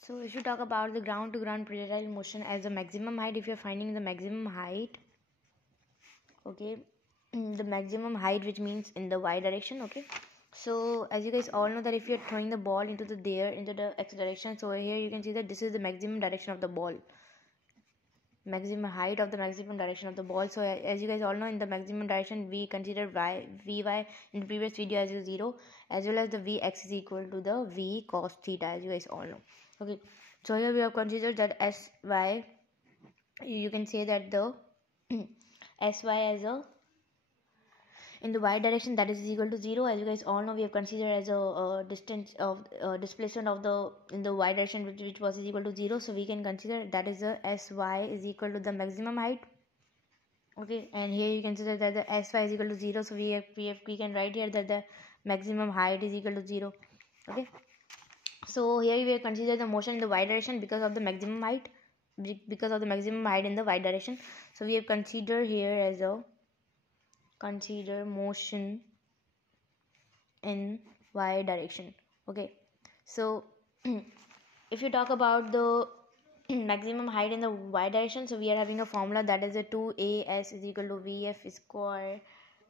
So if you talk about the ground to ground projectile motion as the maximum height, if you're finding the maximum height, okay, the maximum height, which means in the y direction, okay. So as you guys all know that if you're throwing the ball into the x direction, so here you can see that this is the maximum direction of the ball, maximum height of the maximum direction of the ball. So as you guys all know, in the maximum direction we consider vy in the previous video as 0, as well as the vx is equal to the v cos theta, as you guys all know, okay. So here we have considered that sy, you can say that the sy as a in the y direction, that is equal to 0. As you guys all know, we have considered as a distance of displacement of the in the y direction, which was equal to 0. So we can consider that is the sy is equal to the maximum height, okay. And here you consider that the sy is equal to 0. So we can write here that the maximum height is equal to 0, okay. So here we consider the motion in the y direction because of the maximum height, in the y direction. So we have considered here as a consider motion in y direction, okay. So if you talk about the maximum height in the y direction, so we are having a formula that is a 2as is equal to vf square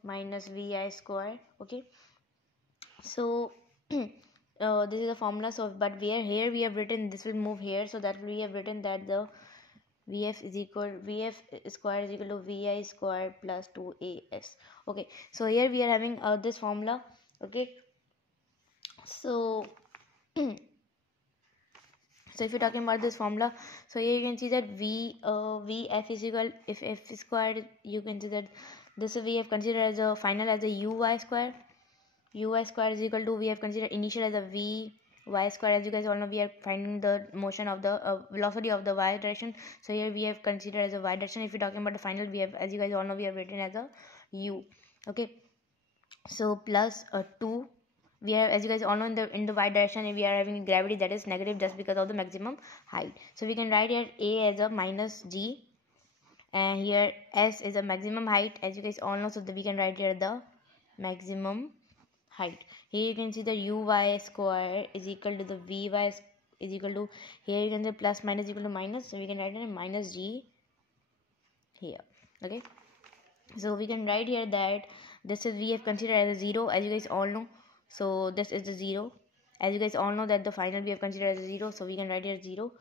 minus vi square, okay. So this is the formula. So but here we have written, this will move here, so that we have written that the vf square is equal to vi square plus 2as, okay. So here we are having this formula, okay. So so if you're talking about this formula, so here you can see that vf is equal, if f squared, you can see that this we have considered as a final as a uy square is equal to, we have considered initial as a y square. As you guys all know, we are finding the motion of the velocity of the y direction, so here we have considered as a y direction. If you're talking about the final, we have, as you guys all know, we have written as a u, okay. So plus 2, we have, as you guys all know, in the y direction we are having gravity that is negative just because of the maximum height. So we can write here a as a minus g, and here s is a maximum height, as you guys all know, so that we can write here the maximum height. Here you can see the uy square is equal to the vy is equal to, here you can say plus minus equal to minus, so we can write it minus g here, okay. So we can write here that this is, we have considered as a 0, as you guys all know, so this is the 0, as you guys all know that the final we have considered as a 0, so we can write here 0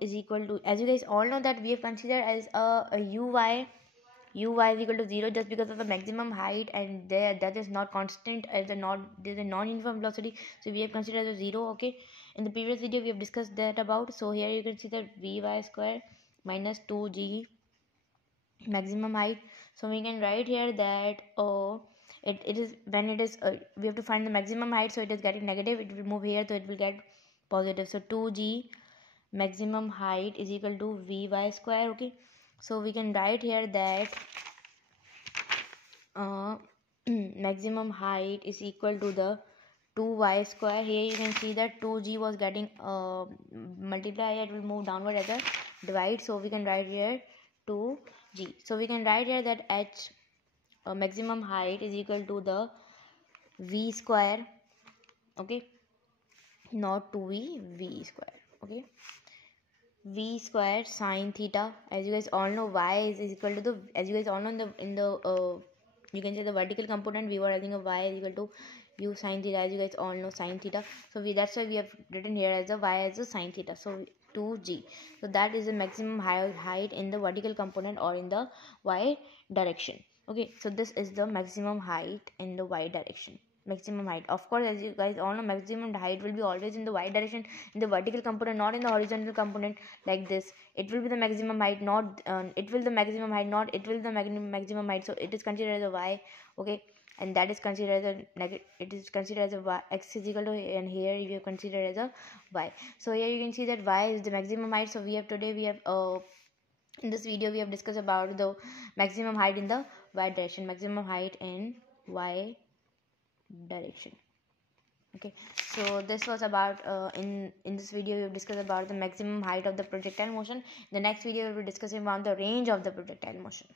is equal to, as you guys all know that we have considered as a uy is equal to 0 just because of the maximum height, and there that is not constant, as a there's a non-uniform velocity, so we have considered as a 0, okay. In the previous video we have discussed that about. So here you can see that vy square minus 2g maximum height. So we can write here that it is when it is we have to find the maximum height, so it is getting negative, it will move here, so it will get positive. So 2g maximum height is equal to vy square, okay. So we can write here that maximum height is equal to the 2y square. Here you can see that 2g was getting multiply, it will move downward as a divide, so we can write here 2g. So we can write here that h maximum height is equal to the v square, okay, not 2v, v square, okay, v square sine theta. As you guys all know, y is equal to the, as you guys all know, in the you can say the vertical component, we were having a y is equal to u sine theta, as you guys all know, sine theta. So that's why we have written here as a y as a sine theta, so 2g. So that is the maximum height in the vertical component or in the y direction, okay. So this is the maximum height in the y direction, maximum height. Of course, as you guys all know, maximum height will be always in the y direction, in the vertical component, not in the horizontal component like this. It will be the maximum height, not it will the maximum height, not it will the maximum height. So it is considered as a y, okay, and that is considered as a it is considered as a y, x is equal to, and here you have considered as a y. So here you can see that y is the maximum height. So we have in this video we have discussed about the maximum height in the y direction, maximum height in y direction, okay. So this was about in this video we have discussed about the maximum height of the projectile motion. The next video we will be discussing about the range of the projectile motion.